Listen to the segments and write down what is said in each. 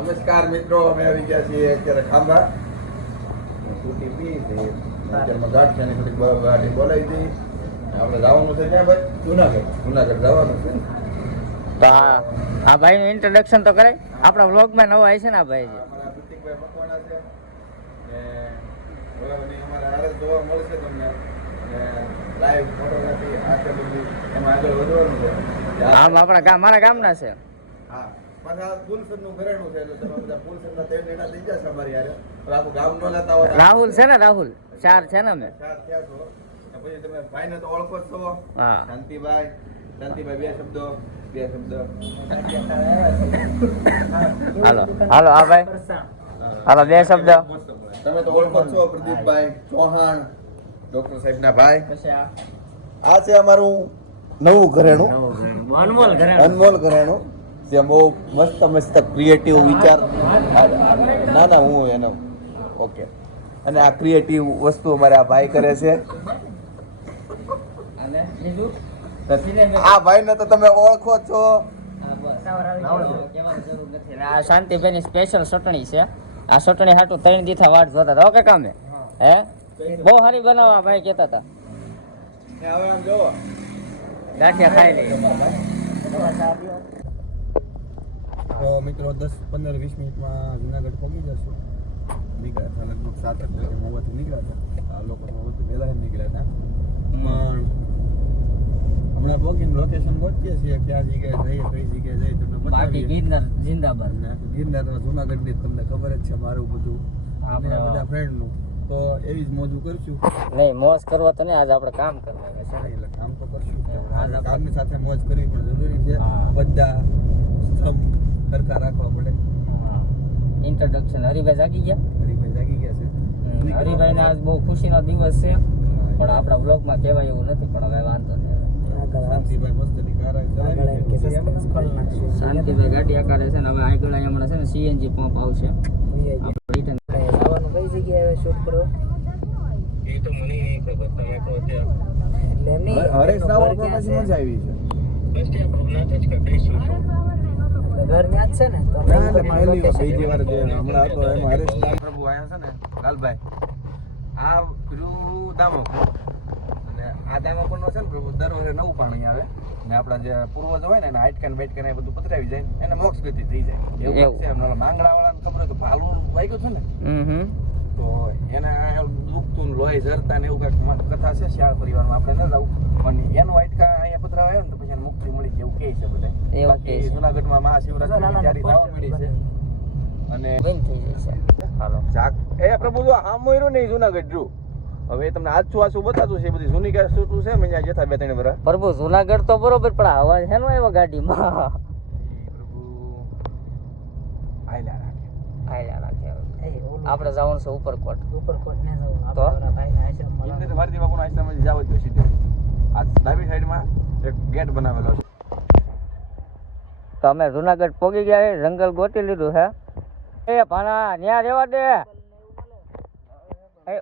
નમસ્કાર મિત્રો, અમે આવી ગયા છીએ અત્યારે ખાંભા તૂટી પી છે અત્યારમાં ગાંઠ છે ને થોડીક ગાડી બોલાવી હતી. આપણે જવાનું છે ક્યાં ભાઈ? જુનાગઢ જવાનું છે. તો આ ભાઈનું ઇન્ટ્રોડક્શન તો કરાય. આપણા વ્લોગમાં નવો આવી છે ને આ ભાઈ છે. અમારા પ્રતિકભાઈ મકવાણા છે ને ઓલાની અમારા હારે જોવા મળશે તમને. લાઈવ ફોટોગ્રાફી આ છે બધું એમાં આગળ વધવાનું છે. આમ આપણા ગામ મારા ગામના છે. હા, પાછા ફૂલસરનું ઘરેણું છે એટલે તમે બધા ફૂલસરના તેર નેડા થઈ જશે અમારી હારે. પણ આખું ગામ ન લેતા હોય. રાહુલ છે ને, રાહુલ 4 છે ને અમે. ચાર થયા છો. પછી તમે ભાઈને તો ઓળખો જ છો. હા, શાંતિભાઈ બે શબ્દો. હાલો હાલો આ ભાઈ હાલો 2 શબ્દ. તમે તો ઓળખો જ છો, પ્રદીપભાઈ ચૌહાણ, ડોક્ટર સાહેબના ભાઈ. આ છે અમારું નવું ઘરેણું, અનમોલ ઘરેણું, જે બહુ મસ્ત ક્રિએટિવ વિચાર. ના હું એનો ઓકે. અને આ ક્રિએટિવ વસ્તુ અમારે આ ભાઈ કરે છે. આ ભાઈને તો તમે ઓળખો છો. આ શાંતિભાઈની સ્પેશિયલ ચટણી છે. આ ચટણી હાટું 3 દીથા વાટ જોતા હતા. ઓકે કામે હે બહુ સારી બનાવવા ભાઈ કહેતા હતા. હવે આમ જોવો, ગાંઠિયા ખાઈ લઈએ. તો મિત્રો 10-15-20 મિનિટમાં જુનાગઢ પહોંચી જશું. નીકળ્યા હતા લગભગ 7-8 વાગે મોવાથી નીકળ્યા હતા. આ લોકો મોવાથી પહેલા નીકળ્યા હતા. પણ હમણાં પહોંચીને લોકેશન પહોંચીએ છીએ, ક્યાં જગ્યાએ જઈએ, કઈ જગ્યાએ જઈએ તમને બાકી બતાવીએ. ગિરનાર જિંદાબાદ. ગિરનાર જુનાગઢની તમને ખબર જ છે, મારું બધું આપણા બધા ફ્રેન્ડનું. તો એવી જ મોજું કરશું. નહીં મોજ કરવા તો નહીં, આજે આપણે કામ કરવાનું છે. એટલે કામ તો કરશું. કામની સાથે મોજ કરવી પણ જરૂરી છે. બધા સ્તંભ સરખા રાખવા પડે. ઇન્ટ્રોડક્શન હરિભાઈ જાગી ગયા. હરીભાઈ જાગી ગયા છે. હરિભાઈને આજ બહુ ખુશીનો દિવસ છે, પણ આપણા બ્લોગમાં કહેવાય એવું નથી. પણ હવે વાંધો નહીં. શાંતિભાઈ મસ્તની કાર શાંતિભાઈ ગાડી આકારે છે ને હવે આગળ હમણાં છે ને સીએનજી પંપ આવશે. રિટર્ન જવાનું કઈ જગ્યાએ શૂટ કરો? એ તો મને નહીં ખબર. તમે કહો ત્યાં એટલે એમ નહીં, હરેશ રાવળ પર પછી મજા આવી છે. બસ ત્યાં ભવનાથ જ કહીશું છું. ઘર ન્યા જ છે ને તો ના એટલે પહેલી વાર બીજી વાર જે હમણાં હતો એમાં હરેશ પ્રભુ આયા છે ને લાલભાઈ. આ રૂ દામો અને આ દામોપરનો છે ને પ્રભુ દર વર્ષે નવું પાણી આવે ને આપણા જે પૂર્વજો હોય ને એને હાઈટકાન બેટકાન એ બધું પતરાવી જાય એને મોક્ષ ગતિ થઈ જાય એવું છે. એમને માંગડા વાળાને ખબર હોય તો ભાલું વાગ્યું છે ને તો એને દુખતું ને લોહી ઝરતા ને એવું કંઈક કથા છે શિયાળ પરિવારમાં. આપણે ન જવું પણ એનું હાઈટકા અહીંયા પતરાવા આવ્યો ને તો પછી એને મુક્તિ મળી જાય એવું કહે છે બધા. બાકી જુનાગઢમાં મહાશિવરાત્રી તૈયારી થવા મળી છે અને બંધ થઈ જશે. હાલો એ પ્રભુ જો આમ મોયરું નહીં જુનાગઢ જો હવે તમને આછું બતાતું છે. બધી જૂની ગાય શું છે મેં જતા 2-3 વર્ષ. પ્રભુ જુનાગઢ તો બરોબર પણ અવાજ હેનો આવ્યો ગાડીમાં. પ્રભુ આયલા રાખે. આપણે જવાનું છે ઉપરકોટ. ઉપરકોટ ને જવું તો? આપણા ભાઈના આશ્રમમાં એમને તો ભારતી બાપુના આશ્રમમાં જાવ જ સીધે. આ ડાબી સાઈડમાં એક ગેટ બનાવેલો છે. તો અમે જુનાગઢ પોગી ગયા છે, જંગલ ગોતી લીધું છે. એ ભાણા ન્યા રહેવા દે. એ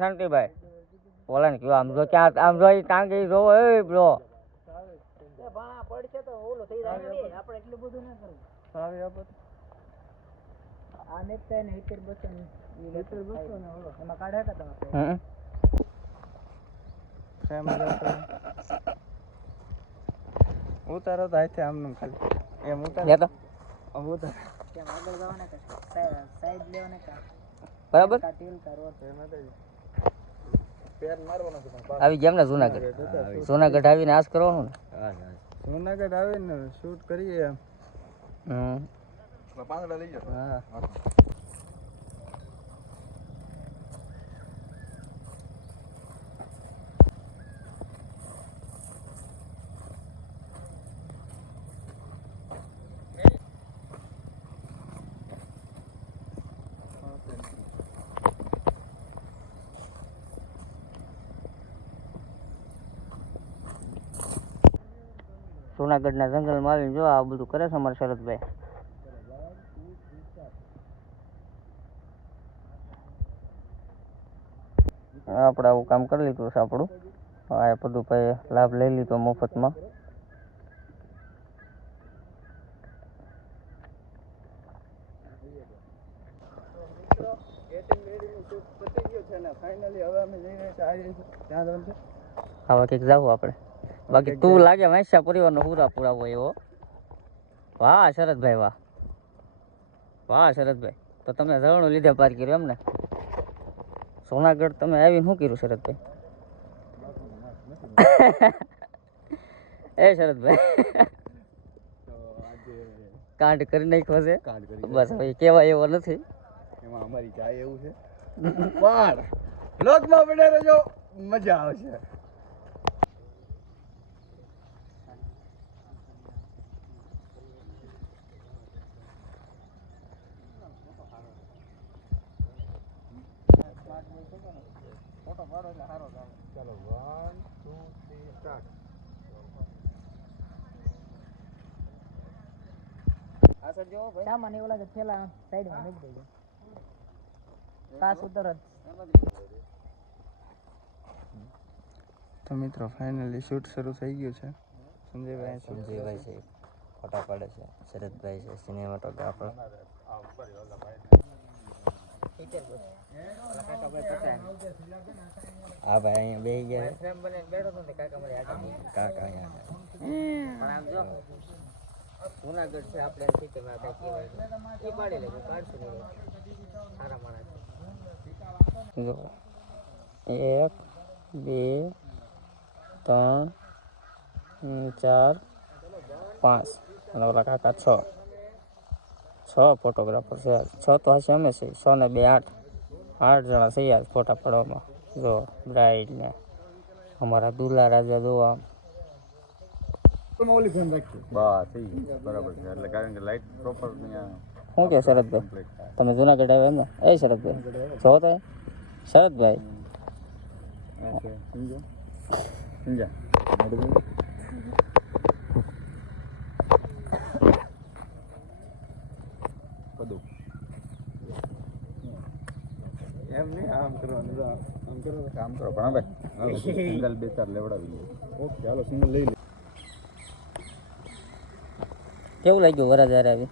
શાંતિભાઈ બોલા ને કયો આમ જો ક્યાં આમ જો ટાંગી જોવો એ બ્રો. ભાણા પડશે તો ઓલો થઈ જાય ને. આપણે એટલું બધું ના કરવું. આ નેક્સ્ટ ને 70-200 ને ઓલો એમાં કાઢે કે તમે ઉતારો તો આથી આમ ખાલી એમ ઉતાર લેતો ઉતાર કેમ આગળ જવાને કે સાઈડ લેવાને કે બરાબર કા ટીલ કરો તો એમાં તો પેર મારવાનો છે પણ આવી ગયા ને જુનાગઢ આવીને આજ કરવાનું ને. જુનાગઢ આવીને શૂટ કરીએ એમ. પાંદડા લઈ જાઓ. હા જુનાગઢના જંગલમાં આવીને જો આ બધું કરે છે અમારા શરદભાઈ. આપણે આવું કામ કરી લીધું છે આપણું. આ બધું ભાઈ લાભ લઈ લીધો મફતમાં. ફાઇનલી હવે અમે જઈ રહ્યા છીએ ત્યાં જવાનું છે. હવે કંઈક જાવું આપણે. બાકી તું લાગે વાંસ્યા પરિવારનો પૂરા હોય એવો. વાહ શરદભાઈ વાહ, વાહ શરદભાઈ. તો તમે ઝરણું લીધે પાર કર્યું એમ ને? સોનાગઢ તમે આવીને શું કર્યું શરદભાઈ? એ શરદભાઈ તો આજે કાંડ કરી નાખ્યો છે. કાંડ કરી બસ હવે કહેવાય એવો નથી. એમાં અમારી જાય એવું છે પણ લોકમાં બને રહેજો, મજા આવશે. ફોટો પાડો એટલે સારો જ આવે. ચાલો 1 2 3 સ્ટાર્ટ. આ સર જો ભાઈ સામાન એવું લાગે થેલા સાઈડમાં મૂકી દેજો. કાસ ઉતર જ. તો મિત્રો ફાઇનલી શૂટ શરૂ થઈ ગયું છે. સંજયભાઈ છે, ફોટા પાડે છે. શરદભાઈ છે, સિનેમાટોગ્રાફર. હા ભાઈ અહીંયા બેસી ગયા છે. કાકા અહીંયા પણ આમ જો જુનાગઢ છે આપણે એમ ઠીક મેં કઈ કહેવાય એ પાડી લેજો, કાઢશું નહીં સારા માણસ. જો 1 2 3 4 5 અને ઓલા કાકા 6 ફોટોગ્રાફર છે. 6 તો હશે અમે છે. 6 ને 2 8 જણા છે યાર ફોટા પાડવામાં. જો બ્રાઇડ ને અમારા દુલ્લા રાજા જોવા. ઓલી ફેમ રાખી બસ થઈ ગયું બરાબર છે. એટલે કારણ કે લાઈટ પ્રોપર ત્યાં શું કે શરદભાઈ તમે જુનાગઢ આવ્યા એમ ને? એ શરદભાઈ જો તો શરદભાઈ સમજો સમજા બધું એમ નહીં આમ કરવાનું. આમ કરો કામ કરો પણ ભાઈ સિંગલ 2-4 લેવડાવી લે. ઓકે હાલો સિંગલ લઈ લે. કેવું લાગ્યું વરાજારે આવી?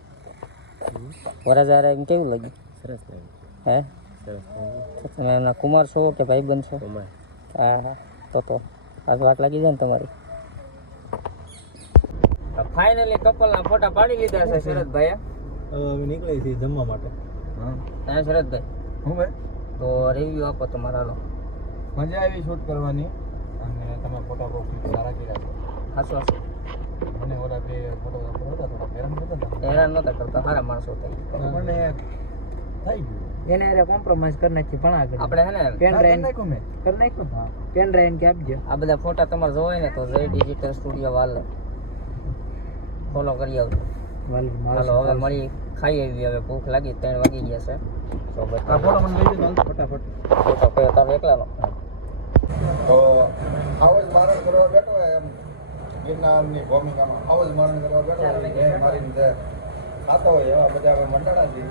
વરાજારે આવીને કેવું લાગ્યું? સરસ લાગ્યું. હે સરસ લાગ્યું. તો તમે એમના કુમાર છો કે ભાઈબંધ છો? હા હા તો આજ વાટ લાગી જાય ને તમારી. ફાઇનલી કપલના ફોટા પાડી લીધા છે શરદભાઈ. હવે અમે નીકળીએ છીએ જમવા માટે. હા શરદભાઈ હું ભાઈ તો રિવ્યુ આપો તમારા. હાલો મજા આવી શૂટ કરવાની અને તમે ફોટા બહુ સારા કર્યા છે. હાસો હાસો મને ઓલા બે ફોટોગ્રાફર હતા થોડા હેરાન કરતા હતા. હેરાન નહોતા કરતા, સારા માણસો થઈ. મને થઈ ગયું. એને અરે કોમ્પ્રોમાઇઝ કરી નાખી પણ આગળ આપણે હે ને પેન ડ્રાઈવ નાખ્યું મેં. કરી નાખ્યું. પેન ડ્રાઈવ કે આપજો. આ બધા ફોટા તમારે જોવાય ને તો જય ડિજિટલ સ્ટુડિયો વાલ ફોલો કરી આવજો. હાલો હવે મળી ખાઈ આવી. હવે ભૂખ લાગી, 3 વાગી ગયા છે. તો આ ફોટો મને લઈ જજો ફટાફટ. ફોટો કયો તારો એકલાનો? તો આવો જ મારણ કરવા બેઠો હોય એમ ગિરનારની ભૂમિકામાં આવો જ મારણ કરવા બેઠો હોય જય મારીને જે ખાતો હોય એવા બધા અમે મંડળા છીએ.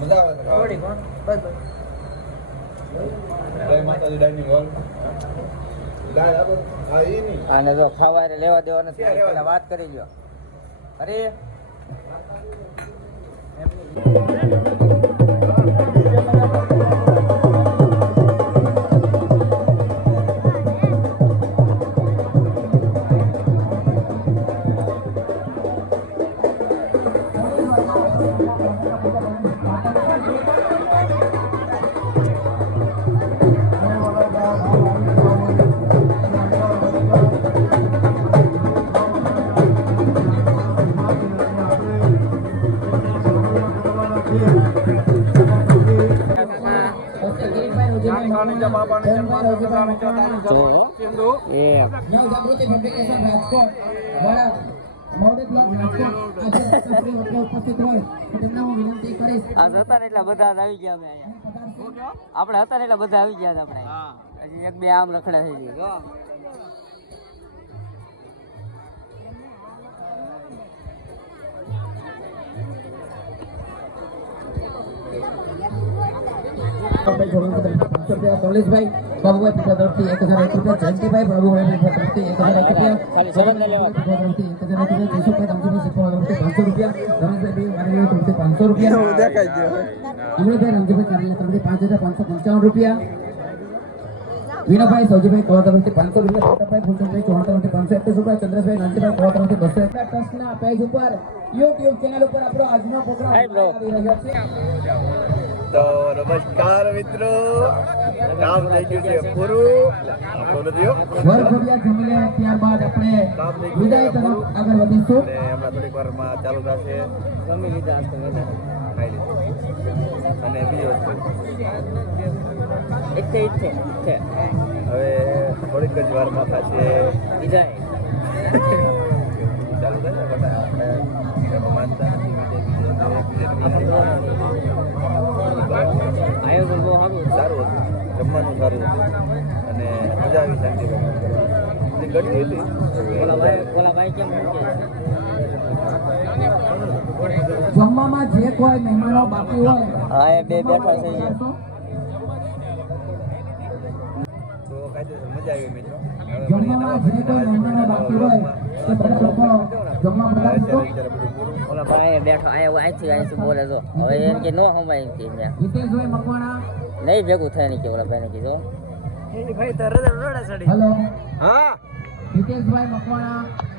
મજા આવે છે થોડી ખાવાની. કોણ બસ જય માતાજી ડાઇનિંગ હોલ. લાય આપો. હા ઈ નહીં. આને જો ખાવા લેવા દેવા નથી, પેલા વાત કરી લ્યો. અરે જો એ જાગૃતિ ફેબ્રિકેશન રાજકોટ દ્વારા મોડે બ્લોક રાજકોટ આજે ઉપસ્થિત હોય તો તેમને હું વિનંતી કરીશ. આ હતા ને એટલા બધા આવી ગયા અમે અહીંયા. આપણે હતા ને એટલા બધા આવી ગયા આપણે. હજી 1-2 આમ રખડે થઈ ગયું. જો પોલીસભાઈ બાબુભાઈ પિતા તરફથી 1001 રૂપિયા, જયંતિભાઈ બાબુભાઈ પિતા તરફથી 1001 રૂપિયા, ખાલી શરદને લેવા. પિતા તરફથી 1001 રૂપિયા, કેશુભાઈ તમજીભાઈ શીખવા તરફથી 500 રૂપિયા, ધર્મેશભાઈ કારેલા તરફથી 500 રૂપિયા દેખાય ગયો અમૃતભાઈ રમજીભાઈ કારેલા તરફથી 5555 રૂપિયા વિનોભાઈ સૌજીભાઈ કવા તરફથી 500 રૂપિયા છોટાભાઈ ફૂલચંદભાઈ ચૌહાણ તરફથી 531 રૂપિયા ચંદ્રભાઈ નાનજીભાઈ કવા તરફથી 200 ટ્રસ્ટના પેજ ઉપર YouTube ચેનલ ઉપર આપણો આજનો પ્રોગ્રામ આવી રહ્યો છે તો નમસ્કાર મિત્રો કામ થઈ ગયું છે પૂરું વરઘોડિયા જમી લે ત્યારબાદ આપણે વિદાય તરફ આગળ વધીશું અને હમણાં થોડીક વારમાં ચાલુ થશે ગમી લીધા હશે મેં ખાઈ લીધું અને બીજી વસ્તુ ઈચ્છે હવે થોડીક જ વારમાં થશે વિદાય ચાલુ થશે બધા આપણે માનતા નથી આયોજન બહુ સારું સારું હતું જમવાનું સારું હતું અને મજા આવી શાંતિ ગળતી હતી ઓલા ભાઈ કેમ મૂકે જમવામાં જે કોઈ મહેમાનો બાકી હોય હા એ બે બેઠા છે તો કાયદેસર મજા આવી મિત્રો જમવામાં જે કોઈ મહેમાનો બાકી હોય તે બધા લોકો જમવા પધારશો ઓલા ભાઈ બેઠો અહીંથી બોલે તો હવે એમ કે નો હમાય એમ કે ત્યાં હિતેશભાઈ મકવાણા નહીં ભેગું થાય ને કે ઓલા ભાઈને કીધું હેલો હા હિતેશભાઈ મકવાણા